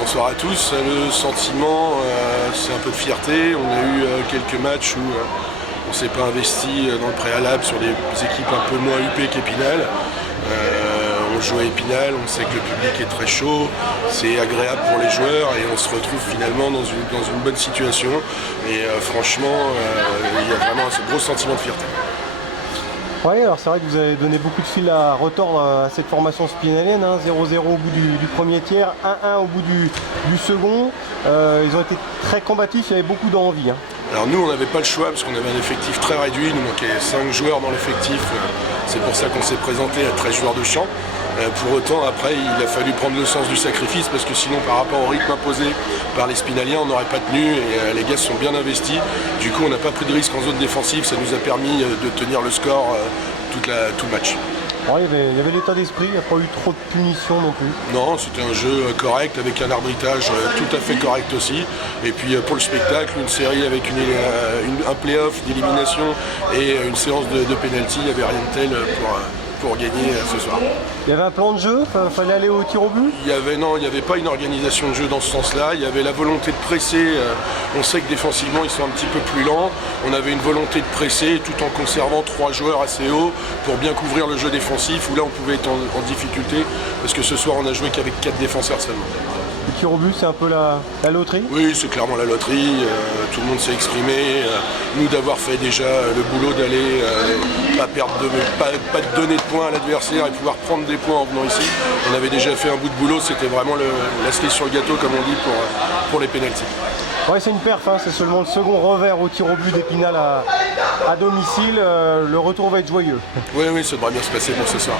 Bonsoir à tous. Le sentiment, c'est un peu de fierté. On a eu quelques matchs où on ne s'est pas investi dans le préalable sur des équipes un peu moins huppées qu'Épinal. On joue à Épinal, on sait que le public est très chaud, c'est agréable pour les joueurs et on se retrouve finalement dans une bonne situation. Et franchement, il y a vraiment un gros sentiment de fierté. Oui, alors c'est vrai que vous avez donné beaucoup de fil à retordre à cette formation spinalienne, 0-0 au bout du premier tiers, 1-1 au bout du second. Ils ont été très combatifs, il y avait beaucoup d'envie. Alors nous, on n'avait pas le choix parce qu'on avait un effectif très réduit, il nous manquait 5 joueurs dans l'effectif, c'est pour ça qu'on s'est présenté à 13 joueurs de champ. Pour autant, après, il a fallu prendre le sens du sacrifice parce que sinon, par rapport au rythme imposé par les Spinaliens, on n'aurait pas tenu et les gars se sont bien investis. Du coup, on n'a pas pris de risque en zone défensive, ça nous a permis de tenir le score tout le match. Ouais, il y avait l'état d'esprit, il n'y a pas eu trop de punitions non plus. Non, c'était un jeu correct avec un arbitrage tout à fait correct aussi. Et puis pour le spectacle, une série avec un play-off d'élimination et une séance de pénalty, il n'y avait rien de tel pour gagner ce soir. Il y avait un plan de jeu, fallait aller au tir au but? Non, il n'y avait pas une organisation de jeu dans ce sens-là. Il y avait la volonté de presser. On sait que défensivement, ils sont un petit peu plus lents. On avait une volonté de presser tout en conservant 3 joueurs assez hauts pour bien couvrir le jeu défensif, où là, on pouvait être en difficulté, parce que ce soir, on a joué qu'avec 4 défenseurs seulement. Le tir au but, c'est un peu la loterie? Oui, c'est clairement la loterie. Tout le monde s'est exprimé. Nous, d'avoir fait déjà le boulot d'aller pas donner de points à l'adversaire et pouvoir prendre des points en venant ici. On avait déjà fait un bout de boulot. C'était vraiment la cerise sur le gâteau, comme on dit, pour les pénaltys. Ouais, c'est une perf, c'est seulement le second revers au tir au but d'Épinal à domicile. Le retour va être joyeux. Oui, ça devrait bien se passer pour ce soir.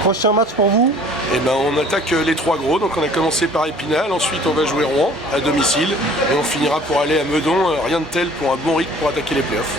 Prochain match pour vous? Eh ben, on attaque les 3 gros, donc on a commencé par Épinal, ensuite on va jouer Rouen à domicile et on finira pour aller à Meudon, rien de tel pour un bon rythme pour attaquer les playoffs.